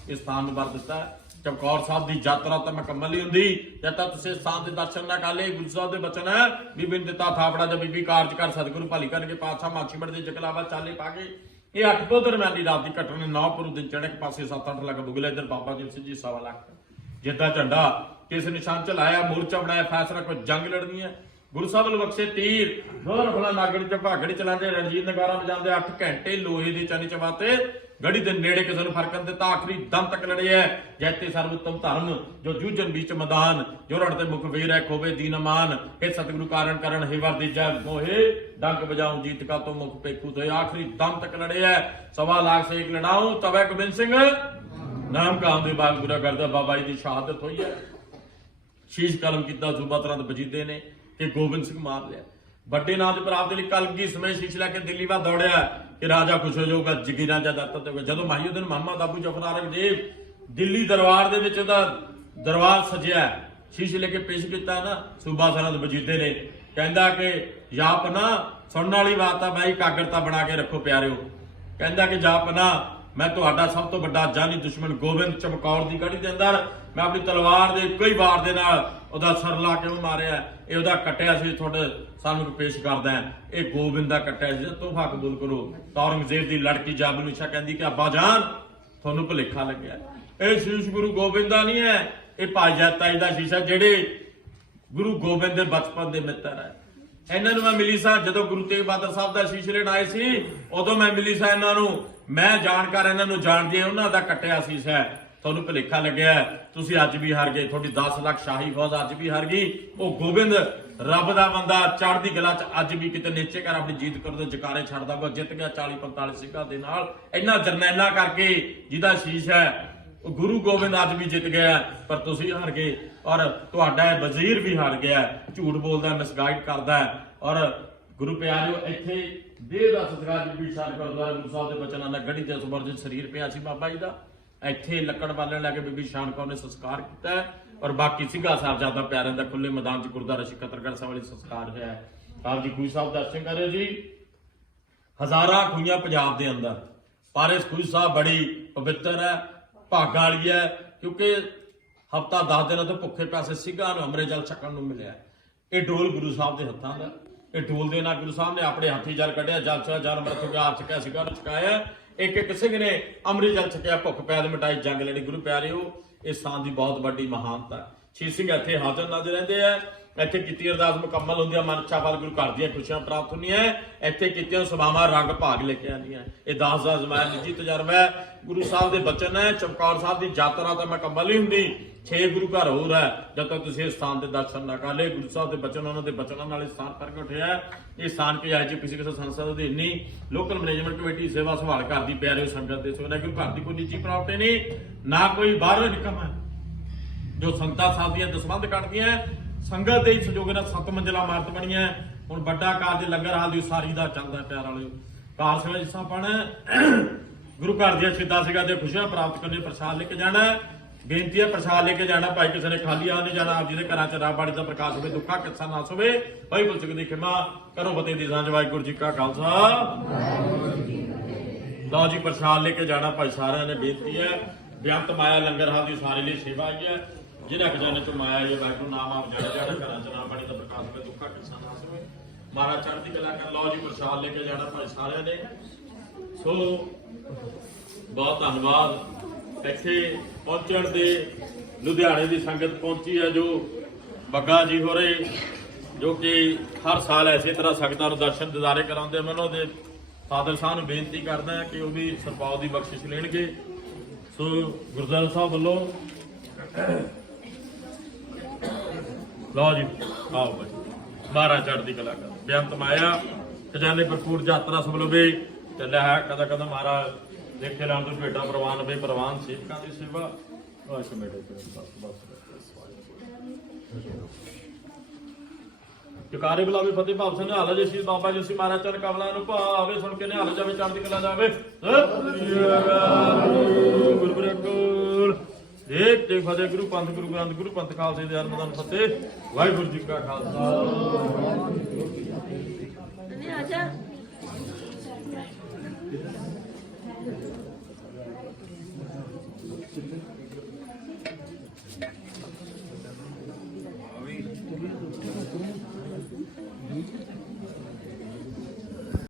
ਇਸ ਸਥਾਨ ਨੂੰ ਵਰ ਦਿੱਤਾ ਚਮਕੌਰ ਸਾਹਿਬ ਦੀ ਯਾਤਰਾ ਤਾਂ ਮੁਕੰਮਲ ਨਹੀਂ ਹੁੰਦੀ, ਜਦ ਤੱਕ ਤੁਸੀਂ ਸਥਾਨ ਦੇ ਦਰਸ਼ਨ ਨਾ ਕਰ ਲਏ, ਗੁਰੂ ਸਾਹਿਬ ਦੇ ਬਚਨ ਹੈ, ਬੀਬੀ ਨੇ ਦਿੱਤਾ ਥਾਪੜਾ ਜਾਂ ਬੀਬੀ ਕਾਰਜ ਕਰ, ਸਤਿਗੁਰੂ ਭਲੀ ਕਰਨਗੇ, ਪਾਤਸ਼ਾਹ ਮਾਛੀਮੜ ਦੇ ਜਕਲਾਵਾ ਚਾਲੇ ਪਾ ਕੇ। ਇਹ ਅੱਠ ਤੋਂ ਦਰਮਿਆਨੀ ਰਾਤ ਦੀ ਘਟਨਾ ਨੌ ਪੁਰੂ ਦਿਨ ਚੜ੍ਹਕ ਪਾਸੇ 7-8 ਲੱਖ ਬੁਗਲੇ ਇਧਰ ਬਾਬਾ ਜੀ ਸਿੰਘ ਜੀ, ਸਵਾ ਲੱਖ। ਜਿੱਦਾਂ ਝੰਡਾ, ਕਿਸ ਨਿਸ਼ਾਨ ਚ ਲਾਇਆ, ਮੋਰਚਾ ਬਣਾਇਆ, ਫੈਸਲਾ, ਕੋਈ ਜੰਗ ਲੜਨੀ ਹੈ। ਗੁਰੂ ਸਾਹਿਬ ਨੂੰ ਬਖਸ਼ੇ ਤੀਰ। ਦੋਰ ਫਲਾ ਨਾਗੜੀ ਚ ਭਾਗੜ ਚਲਾਉਂਦੇ, ਰਣਜੀਤ ਨਗਾਰਾ ਵਜਾਉਂਦੇ 8 ਘੰਟੇ ਲੋਹੇ ਦੀ ਚਨੀ ਚਬਾਤੇ। ਗੜੀ ਦੇ ਨੇੜੇ ਕਿਸੇ ਨੂੰ ਫਰਕਣ ਦਿੱਤਾ, ਆਖਰੀ ਦਮ ਤੱਕ ਲੜਿਆ ਜੈਤੇ ਸਰਵਉੱਤਮ ਧਰਮ, ਜੋ ਜੂਝਨ ਵਿੱਚ ਮੈਦਾਨ, ਜੋ ਰੜਦੇ ਮੁਖ ਵੀਰ ਹੈ ਖੋਵੇ ਦੀਨ ਅਮਾਨ ਇਹ ਸਤਿਗੁਰੂ ਕਾਰਨ ਕਰਨ ਹੇਵਰ ਦੀ ਜਗ ਮੋਹੇ। ਡੰਕ ਵਜਾਉ ਜੀਤ ਕਾ ਤੋਂ ਮੁਖ ਪੇਖੂ ਤੇ ਆਖਰੀ ਦਮ ਤੱਕ ਲੜਿਆ ਸਵਾ ਲੱਖ ਸੇ ਇੱਕ ਲੜਾਉ, ਤਵੇ ਗੋਬਿੰਦ ਸਿੰਘ। ਨਾਮ ਕਾਮ ਦੇ ਬਾਗ ਗੁਰਾ ਕਰਦਾ, ਬਾਬਾ ਜੀ ਦੀ ਸ਼ਹਾਦਤ ਹੋਈ ਹੈ ਸ਼ੀਸ਼ ਕਲਮ ਕੀਤਾ, ਸੂਬਾ ਤਰ੍ਹਾਂ ਬਜੀਦੇ ਨੇ। ਕਿ ਗੋਬਿੰਦ ਸਿੰਘ ਮਾਰ ਲਿਆ ਵੱਡੇ ਨਾਂ ਦੇ ਪ੍ਰਾਪਤ ਲਈ ਕਲਗੀ ਸਮੇਂ ਸ਼ੀਸ਼ ਲੈ ਕੇ ਦਿੱਲੀ ਵਾ ਦੌੜਿਆ ਕਿ ਰਾਜਾ ਖੁਸ਼ ਹੋ ਜਾਊਗਾ ਜਗੀਰਾ ਜਦ ਅਰਥ ਤੇ ਜਦੋਂ ਮਾਹੀਉਦੀਨ ਮੁਹੰਮਦ ਅਬੂ ਜਫਰ ਆਰਗਦੇਵ ਦਿੱਲੀ ਦਰਬਾਰ ਦੇ ਵਿੱਚ ਉਹਦਾ ਦਰਬਾਰ ਸਜਿਆ ਸ਼ੀਸ਼ ਲੈ ਕੇ ਪੇਸ਼ ਕੀਤਾ ਨਾ, ਸੂਬਾ ਸਰਹੰਦ ਵਜੀਦੇ ਨੇ। ਕਹਿੰਦਾ ਕਿ ਜਾਪਨਾ ਸੁਣਨ ਵਾਲੀ ਬਾਤ ਆ ਬਾਈ ਕਾਗਰਤਾ ਬਣਾ ਕੇ ਰੱਖੋ ਪਿਆਰਿਓ। ਕਹਿੰਦਾ ਕਿ ਜਾਪਨਾ ਮੈਂ ਤੁਹਾਡਾ ਸਭ ਤੋਂ ਵੱਡਾ ਜਾਨੀ ਦੁਸ਼ਮਣ ਗੋਬਿੰਦ ਚਮਕੌਰ ਦੀ ਗੜੀ ਦੇ ਅੰਦਰ ਮੈਂ ਆਪਣੀ ਤਲਵਾਰ ਦੇ ਕਈ ਵਾਰ ਦੇ ਨਾਲ ਉਹਦਾ ਸਰ ਲਾ ਕੇ ਉਹ ਮਾਰਿਆ। ਇਹ ਉਹਦਾ ਕੱਟਿਆ ਸੀ, ਤੁਹਾਡੇ ਸਾਨੂੰ ਪੇਸ਼ ਕਰਦਾ ਇਹ ਗੋਬਿੰਦ ਦਾ ਕੱਟਿਆ ਸੀ ਤੋਹਫਾ ਕਬੂਲ ਕਰੋ। ਤਾਂ ਔਰੰਗਜ਼ੇਬ ਦੀ ਲੜਕੀ ਜਾਬਨੁਸ਼ਾ ਕਹਿੰਦੀ ਕਿ, ਅੱਬਾ ਜਾਨ, ਤੁਹਾਨੂੰ ਭੁਲੇਖਾ ਲੱਗਿਆ। ਇਹ ਸ਼ੀਸ਼ ਗੁਰੂ ਗੋਬਿੰਦ ਦਾ ਨਹੀਂ ਹੈ। ਇਹ ਭਾਈ ਜੈਤਾਈ ਦਾ ਸ਼ੀਸ਼ਾ ਜਿਹੜੇ ਗੁਰੂ ਗੋਬਿੰਦ ਦੇ ਬਚਪਨ ਦੇ ਮਿੱਤਰ ਹੈ। ਇਹਨਾਂ ਨੂੰ ਮੈਂ ਮਿਲੀ ਸਾਂ ਜਦੋਂ ਗੁਰੂ ਤੇਗ ਬਹਾਦਰ ਸਾਹਿਬ ਦਾ ਸ਼ੀਸ਼ ਲੈਣ ਆਏ ਸੀ। ਉਦੋਂ ਮੈਂ ਮਿਲੀ ਸਾਂ ਇਹਨਾਂ ਨੂੰ। ਮੈਂ ਜਾਣਕਾਰ ਇਹਨਾਂ ਨੂੰ ਜਾਣਦੀ ਹਾਂ, ਉਹਨਾਂ ਦਾ ਕੱਟਿਆ ਸ਼ੀਸ਼ ਹੈ। ਤੁਹਾਨੂੰ ਭੁਲੇਖਾ ਲੱਗਿਆ ਤੁਸੀਂ ਅੱਜ ਵੀ ਹਾਰ ਗਏ। ਤੁਹਾਡੀ 10 ਲੱਖ ਸ਼ਾਹੀ ਫੌਜ ਅੱਜ ਵੀ ਹਾਰ ਗਈ। ਉਹ ਗੋਬਿੰਦ, ਰੱਬ ਦਾ ਬੰਦਾ, ਚੜ੍ਹਦੀ ਕਲਾ ਚ ਅੱਜ ਵੀ ਕਿਤੇ ਨੀਚੇ ਕਰ ਆਪਣੀ ਜੀਤ ਕਰੋ ਕਰਦਾ ਜਕਾਰੇ ਛੱਡਦਾ ਵਾ ਜਿੱਤ ਗਿਆ 40 45 ਸਿੰਘਾਂ ਦੇ ਨਾਲ। ਇਹਨਾਂ ਜਰਨੈਲਾ ਕਰਕੇ ਜਿਹਦਾ ਸ਼ੀਸ਼ ਹੈ, ਉਹ ਗੁਰੂ ਗੋਬਿੰਦ ਅੱਜ ਵੀ ਜਿੱਤ ਗਿਆ ਪਰ ਤੁਸੀਂ ਹਾਰ ਗਏ ਔਰ ਤੁਹਾਡਾ ਇਹ ਵਜ਼ੀਰ ਵੀ ਹਾਰ ਗਿਆ ਝੂਠ ਬੋਲਦਾ ਮਿਸਗਾਈਡ ਕਰਦਾ ਔਰ ਗੁਰੂ ਪਿਆਰਿਓ, ਇੱਥੇ ਦੇਹ ਦਾ ਸਤਿਕਾਰ ਬੀਬੀ ਸ਼ਾਨ ਗੁਰਦੁਆਰਾ ਗੁਰੂ ਸਾਹਿਬ ਦੇ ਬਚਨਾਂ ਨਾਲ ਗੜੀ ਤੇ ਸੁਬਰਜੀਤ ਸਰੀਰ ਪਿਆ ਸੀ ਬਾਬਾ ਜੀ ਦਾ। ਇੱਥੇ ਲੱਕੜ ਬਾਲਣ ਲੈ ਕੇ ਬੀਬੀ ਸ਼ਾਨ ਕੌਰ ਨੇ ਸੰਸਕਾਰ ਕੀਤਾ ਹੈ ਔਰ ਬਾਕੀ ਸਿੰਘਾ ਸਾਹਿਬਜ਼ਾਦਾ ਪਿਆਰਿਆਂ ਦਾ ਖੁੱਲੇ ਮੈਦਾਨ 'ਚ ਗੁਰਦੁਆਰਾ ਸ਼ਿਕਤਰਗੜ੍ਹ ਸਾਹਿਬ ਵਾਲੀ ਸੰਸਕਾਰ ਹੋਇਆ ਹੈ। ਆਪ ਜੀ, ਖੂਹ ਸਾਹਿਬ ਦਰਸ਼ਨ ਕਰਿਓ ਜੀ? ਹਜ਼ਾਰਾਂ ਖੂਹਾਂ ਪੰਜਾਬ ਦੇ ਅੰਦਰ। ਪਰ ਇਸ ਖੂਹ ਸਾਹਿਬ ਬੜੀ ਪਵਿੱਤਰ ਹੈ, ਭਾਗਾਂ ਵਾਲੀ ਹੈ, ਕਿਉਂਕਿ ਹਫਤਾ 10 ਦਿਨਾਂ ਤੋਂ ਭੁੱਖੇ ਪਿਆਸੇ ਸਿੰਘਾਂ ਨੂੰ ਅੰਮ੍ਰਿਤ ਜਲ ਛਕਣ ਨੂੰ ਮਿਲਿਆ ਇਹ ਢੋਲ ਗੁਰੂ ਸਾਹਿਬ ਦੇ ਹੱਥਾਂ ਦਾ ਇਹ ਢੋਲ ਦੇ ਨਾਲ ਗੁਰੂ ਸਾਹਿਬ ਨੇ ਆਪਣੇ ਹੱਥੀ ਜਲ ਕੱਢਿਆ, ਜਲ ਛਾ ਜਲ ਅੰਮ੍ਰਿਤ ਹੋ ਗਿਆ, ਆਪ ਛਕਿਆ ਸਿੰਘਾਂ ਨੂੰ ਛਕਾਇਆ ਇੱਕ ਇੱਕ ਸਿੰਘ ਨੇ ਅੰਮ੍ਰਿਤ ਜਲ ਛਕਿਆ, ਭੁੱਖ ਪਿਆਸ ਮਿਟਾਈ ਜੰਗ ਲੜੀ। ਗੁਰੂ ਪਿਆਰਿਓ ਇਸ ਸਾਂ ਦੀ ਬਹੁਤ ਵੱਡੀ ਮਹਾਨਤਾ ਹੈ। ਛੇ ਸਿੰਘ ਇੱਥੇ ਹਾਜ਼ਰ ਨਾਜ਼ਰ ਰਹਿੰਦੇ ਆ। ਇੱਥੇ ਕੀਤੀ ਅਰਦਾਸ ਮੁਕੰਮਲ ਹੁੰਦੀ ਹੈ ਮਨ ਚਾਹਵਾਲ ਗੁਰੂ ਘਰ ਦੀਆਂ ਖੁਸ਼ੀਆਂ ਪ੍ਰਾਪਤ ਹੁੰਦੀਆਂ ਇੱਥੇ ਕੀਤੀਆਂ ਸਭਾਵਾਂ ਰੰਗ ਭਾਗ ਲੈ ਕੇ ਆਉਂਦੀਆਂ ਇਹ ਦਾਸ ਦਾ ਜ਼ਮਾਨ ਨਿੱਜੀ ਤਜਰਬਾ ਹੈ ਗੁਰੂ ਸਾਹਿਬ ਦੇ ਬਚਨ ਹੈ ਚਮਕੌਰ ਸਾਹਿਬ ਦੀ ਯਾਤਰਾ ਤਾਂ ਮੁਕੰਮਲ ਨਹੀਂ ਹੁੰਦੀ। ਛੇ ਗੁਰੂ ਘਰ ਹੋਰ ਹੈ ਜਦ ਤੱਕ ਤੁਸੀਂ ਇਸ ਸਥਾਨ ਦੇ ਦਰਸ਼ਨ ਨਾ ਕਰ ਲਏ, ਗੁਰੂ ਸਾਹਿਬ ਦੇ ਬਚਨ ਉਹਨਾਂ ਦੇ ਬਚਨਾਂ ਨਾਲ ਇਹ ਸਥਾਨ ਪ੍ਰਗਟ ਉਠਿਆ ਇਹ ਸਥਾਨ ਕਿ ਅੱਜ ਕਿਸੇ ਕਿਸੇ ਸੰਸਦ ਦੇ ਨਹੀਂ। ਲੋਕਲ ਮੈਨੇਜਮੈਂਟ ਕਮੇਟੀ ਸੇਵਾ ਸੰਭਾਲ ਕਰਦੀ ਪਿਆਰੇ ਸੰਗਤ ਦੇ ਸੋਨਾ ਗੁਰੂ ਘਰ ਦੀ ਕੋਈ ਨਿੱਜੀ ਪ੍ਰਾਪਰਟੀ ਨਹੀਂ, ਨਾ ਕੋਈ ਬਾਹਰੋਂ ਨਿਕਮ। ਹੈ ਜੋ ਸੰਗਤਾਂ ਸਾਹਿਬ ਦੀਆਂ ਦਸਵੰਧ ਕੱਢਦੀਆਂ ਸੰਗਤ ਦੇ ਹੀ ਸੰਯੋਗ ਨਾਲ ਸੱਤ ਮੰਜ਼ਲਾ ਇਮਾਰਤ ਬਣੀਆਂ ਹੁਣ ਵੱਡਾ ਕਾਰਜ ਲੰਗਰ ਹਾਲ ਦੀ ਉਸਾਰੀ ਦਾ ਚੱਲਦਾ ਪਿਆਰ ਵਾਲਿਓ। ਕਾਰ ਸੇਵਾ ਜਿਸਾ ਪਣ ਗੁਰੂ ਘਰ ਦੀਆਂ ਸਿੱਧਾ ਸਿਗਾ ਦੇ ਖੁਸ਼ੀਆਂ ਪ੍ਰਾਪਤ ਕਰਨੇ ਪ੍ਰਸਾਦ ਲੈ ਕੇ ਜਾਣਾ ਬੇਨਤੀ ਹੈ ਪ੍ਰਸਾਦ ਲੈ ਕੇ ਜਾਣਾ, ਭਾਈ ਕਿਸੇ ਨੇ ਖਾਲੀ ਆ ਨਹੀਂ ਜਾਣਾ, ਆਪ ਜੀ ਦੇ ਘਰਾਂ ਚ ਰਾਹ ਦਾ ਪ੍ਰਕਾਸ਼ ਹੋਵੇ, ਦੁੱਖਾ, ਕਿੱਸਾ ਨਾ ਹੋਵੇ, ਭਾਈ ਗੁਰੂ ਦੀ ਖਿਮਾ ਕਰੋ ਫਤਿਹ ਦੀ ਸਾਂਝ, ਵਾਹਿਗੁਰੂ ਜੀ ਕਾ ਖਾਲਸਾ। ਲਓ ਜੀ ਪ੍ਰਸ਼ਾਦ ਲੈ ਕੇ ਜਾਣਾ, ਭਾਈ ਸਾਰਿਆਂ ਨੇ ਬੇਨਤੀ ਹੈ। ਬਿਆੰਤ ਮਾਇਆ ਲੰਗਰ ਹਾਲ ਦੀ ਸਾਰੇ ਲਈ ਸੇਵਾ ਹੈ। ਜਿਹਨਾਂ ਖਜ਼ਾਨੇ ਚੋਂ ਮਾਇਆ ਇਹ ਵਾਹਿਗੁਰੂ ਨਾਮ ਆਪ ਜੜ ਜੜ ਘਰਾਂ ਚ ਨਾ ਪਾਣੀ ਦਾ ਪ੍ਰਕਾਸ਼ ਹੋਵੇ ਦੁੱਖਾ ਕਿਸਾਨ ਨਾ ਮਹਾਰਾਜ ਚੜ੍ਹਦੀ ਕਲਾ ਕਰ ਲਓ ਜੀ ਪ੍ਰਸ਼ਾਦ ਲੈ ਕੇ ਜਾਣਾ ਭਾਈ ਸਾਰਿਆਂ ਨੇ। ਸੋ, ਬਹੁਤ ਧੰਨਵਾਦ। ਇੱਥੇ ਪਹੁੰਚਣ ਦੇ ਲੁਧਿਆਣੇ ਦੀ ਸੰਗਤ ਪਹੁੰਚੀ ਹੈ ਜੋ ਬੱਗਾ ਜੀ ਹੋਰੇ, ਜੋ ਕਿ ਹਰ ਸਾਲ ਐਸੇ ਤਰ੍ਹਾਂ ਸੰਗਤਾਂ ਨੂੰ ਦਰਸ਼ਨ ਦਿਦਾਰੇ ਕਰਾਉਂਦੇ ਆ। ਮੈਂ ਉਹਨਾਂ ਦੇ ਫਾਦਰ ਸਾਹਿਬ ਨੂੰ ਬੇਨਤੀ ਕਰਦਾ ਕਿ ਉਹ ਵੀ ਸਰਪਾਉ ਦੀ ਬਖਸ਼ਿਸ਼ ਲੈਣਗੇ। ਸੋ ਗੁਰਦੁਆਰਾ ਸਾਹਿਬ ਵੱਲੋਂ ਲਓ ਜੀ, ਆਓ ਭਾਈ ਮਹਾਰਾਜ ਚੜ੍ਹਦੀ ਕਲਾ ਕਰ। ਬੇਅੰਤ ਮਾਇਆ, ਖਜ਼ਾਨੇ ਭਰਪੂਰ ਯਾਤਰਾ ਸਭ ਚੱਲਿਆ ਹੈ ਕਦਾ ਕਦਾ ਮਹਾਰਾਜ ਦੇਖੇ ਰਾਮ ਤੋਂ ਭੇਟਾ ਪ੍ਰਵਾਨ ਵੇ ਪ੍ਰਵਾਨ ਸੇਵਕਾਂ ਦੀ ਸੇਵਾ। ਉਹ ਕਮੇਟੇ ਤੇ ਬਸ ਬਸ। ਜਕਾਰੇ ਬੁਲਾਵੇ ਫਤਿਹ ਭਾਵ ਸਿੰਘ ਹਾਲ ਜੇ ਸੀ ਬਾਬਾ ਜੀ ਸੀ ਮਹਾਰਾਜ ਚਰਨ ਕਮਲਾ ਨੂੰ ਭਾਵੇ ਸੁਣ ਕੇ ਨਿਹਾਲ ਜਾਵੇ ਚੜ੍ਹਦੀ ਕਲਾ ਜਾਵੇ ਸਤਿ ਸ੍ਰੀ ਅਕਾਲ। ਗੁਰੂ ਗੁਰੂ ਤੇ ਫਤਿਹ ਗੁਰੂ ਪੰਥ, ਗੁਰੂ ਗ੍ਰੰਥ, ਗੁਰੂ ਪੰਥ ਖਾਲਸੇ ਦੇ ਅਰਮਦਾਨ ਫਤਿਹ। ਵਾਹਿਗੁਰੂ ਜੀ ਕਾ ਖਾਲਸਾ।